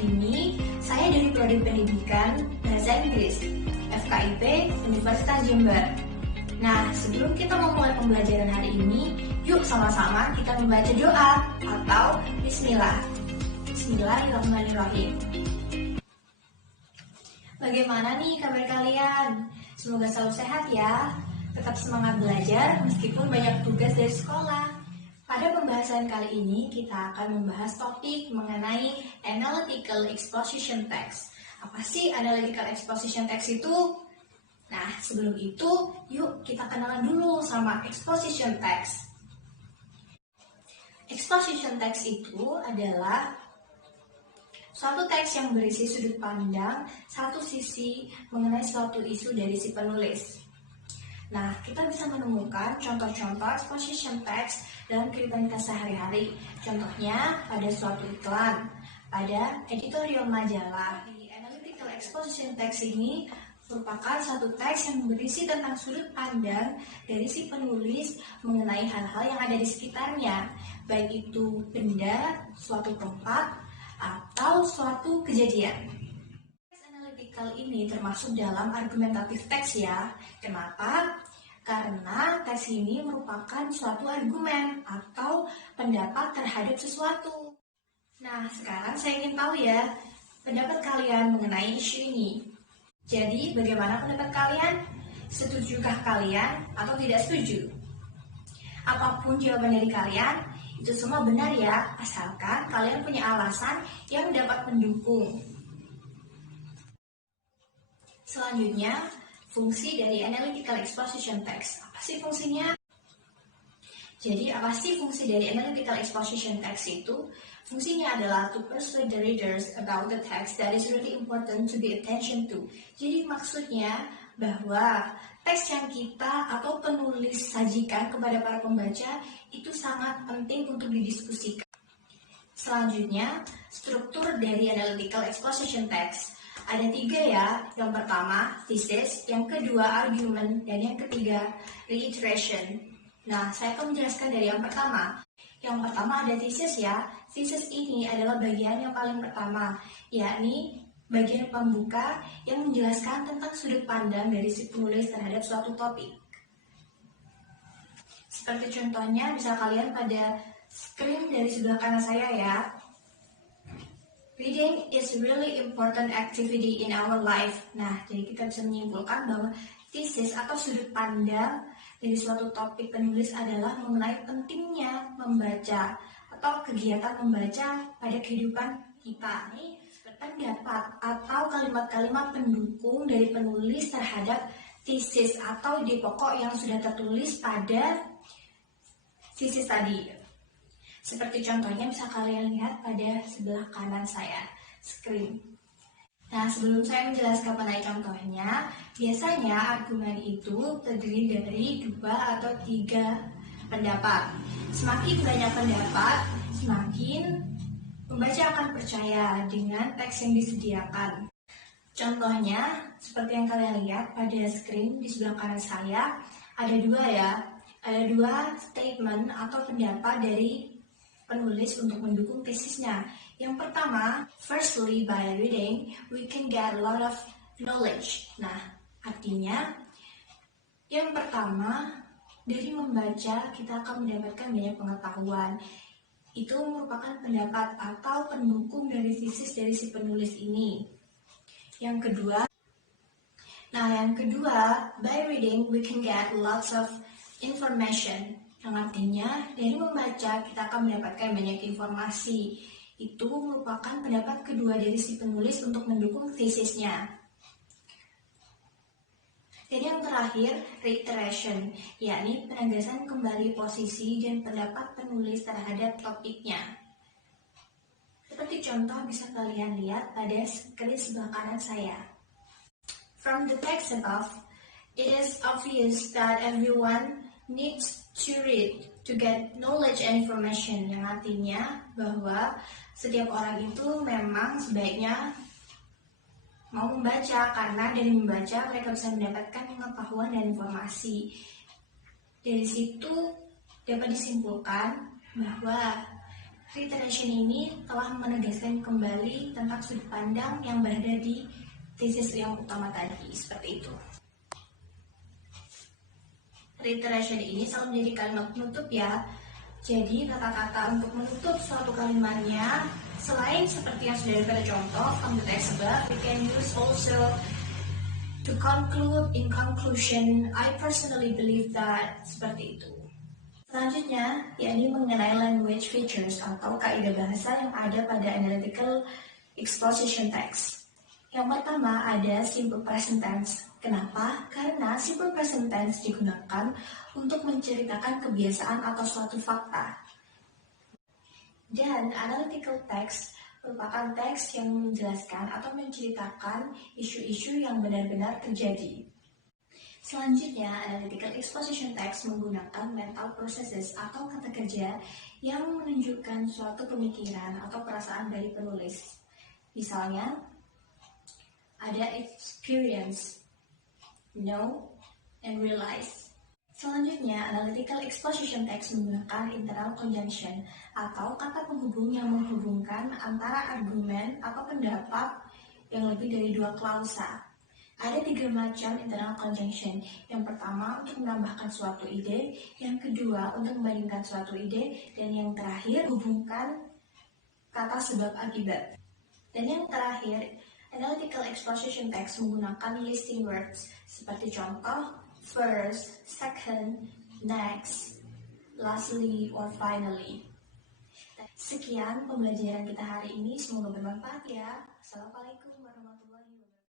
ini saya dari Prodi Pendidikan Bahasa Inggris FKIP Universitas Jember. Nah, sebelum kita memulai pembelajaran hari ini, yuk sama-sama kita membaca doa atau Bismillah. Bismillahirrahmanirrahim. Bagaimana nih kabar kalian? Semoga selalu sehat ya. Tetap semangat belajar meskipun banyak tugas dari sekolah. Pada pembahasan kali ini, kita akan membahas topik mengenai Analytical Exposition Text. Apa sih Analytical Exposition Text itu? Nah, sebelum itu, yuk kita kenalan dulu sama Exposition Text. Exposition Text itu adalah suatu teks yang berisi sudut pandang satu sisi mengenai suatu isu dari si penulis. Nah, kita bisa menemukan contoh-contoh exposition text dalam kehidupan kita sehari-hari. Contohnya pada suatu iklan, pada editorial majalah. Di analytical exposition text ini merupakan satu teks yang berisi tentang sudut pandang dari si penulis mengenai hal-hal yang ada di sekitarnya, baik itu benda, suatu tempat, atau suatu kejadian. Analytical ini termasuk dalam argumentatif teks ya. Kenapa? Karena teks ini merupakan suatu argumen atau pendapat terhadap sesuatu. Nah, sekarang saya ingin tahu ya, pendapat kalian mengenai isu ini. Jadi, bagaimana pendapat kalian? Setujukah kalian atau tidak setuju? Apapun jawaban dari kalian, itu semua benar ya, asalkan kalian punya alasan yang dapat mendukung. Selanjutnya, fungsi dari Analytical Exposition Text. Apa sih fungsinya? Jadi, apa sih fungsi dari Analytical Exposition Text itu? Fungsinya adalah to persuade the readers about the text that is really important to be attention to. Jadi, maksudnya bahwa teks yang kita atau penulis sajikan kepada para pembaca itu sangat penting untuk didiskusikan. Selanjutnya, struktur dari Analytical Exposition Text. Ada 3 ya, yang pertama thesis, yang kedua argument, dan yang ketiga reiteration. Nah, saya akan menjelaskan dari yang pertama. Yang pertama ada thesis ya. Thesis ini adalah bagian yang paling pertama, yakni bagian pembuka yang menjelaskan tentang sudut pandang dari si penulis terhadap suatu topik. Seperti contohnya bisa kalian pada screen dari sebelah kanan saya ya. Reading is really important activity in our life. Nah, jadi kita bisa menyimpulkan bahwa thesis atau sudut pandang dari suatu topik penulis adalah mengenai pentingnya membaca atau kegiatan membaca pada kehidupan kita. Ini pendapat atau kalimat-kalimat pendukung dari penulis terhadap thesis atau ide pokok yang sudah tertulis pada thesis tadi. Seperti contohnya bisa kalian lihat pada sebelah kanan saya, screen. Nah, sebelum saya menjelaskan mengenai contohnya, biasanya argumen itu terdiri dari 2 atau 3 pendapat. Semakin banyak pendapat, semakin pembaca akan percaya dengan teks yang disediakan. Contohnya, seperti yang kalian lihat pada screen di sebelah kanan saya, ada 2 ya. Ada 2 statement atau pendapat dari penulis untuk mendukung tesisnya. Yang pertama, firstly by reading we can get a lot of knowledge. Nah, artinya yang pertama dari membaca kita akan mendapatkan banyak pengetahuan. Itu merupakan pendapat atau pendukung dari tesis dari si penulis ini. Yang kedua, by reading we can get lots of information. Yang artinya, dari membaca kita akan mendapatkan banyak informasi. Itu merupakan pendapat kedua dari si penulis untuk mendukung tesisnya. Dan yang terakhir, reiteration, yakni penegasan kembali posisi dan pendapat penulis terhadap topiknya. Seperti contoh bisa kalian lihat pada screen sebelah kanan saya. From the text above, it is obvious that everyone needs to read to get knowledge and information, yang artinya bahwa setiap orang itu memang sebaiknya mau membaca karena dari membaca mereka bisa mendapatkan pengetahuan dan informasi. Dari situ dapat disimpulkan bahwa Reiteration ini telah menegaskan kembali tentang sudut pandang yang berada di tesis yang utama tadi, seperti itu. Reiteration ini selalu menjadi kalimat penutup ya. Jadi kata-kata untuk menutup suatu kalimatnya, selain seperti yang sudah diberi contoh from the text above, we can use also to conclude. In conclusion, I personally believe that, seperti itu. Selanjutnya, yakni mengenai language features atau kaidah bahasa yang ada pada analytical exposition text. Yang pertama ada simple present tense. Kenapa? Karena simple present tense digunakan untuk menceritakan kebiasaan atau suatu fakta. Dan analytical text merupakan teks yang menjelaskan atau menceritakan isu-isu yang benar-benar terjadi. Selanjutnya, analytical exposition text menggunakan mental processes atau kata kerja yang menunjukkan suatu pemikiran atau perasaan dari penulis. Misalnya, ada experience, know, and realize. Selanjutnya, analytical exposition text menggunakan internal conjunction atau kata penghubung yang menghubungkan antara argumen atau pendapat yang lebih dari dua klausa. Ada 3 macam internal conjunction. Yang pertama untuk menambahkan suatu ide, yang kedua untuk membandingkan suatu ide, dan yang terakhir hubungkan kata sebab akibat. Dan yang terakhir, analytical exposition text menggunakan listing words seperti contoh first, second, next, lastly, or finally. Sekian pembelajaran kita hari ini, semoga bermanfaat ya. Assalamualaikum warahmatullahi wabarakatuh.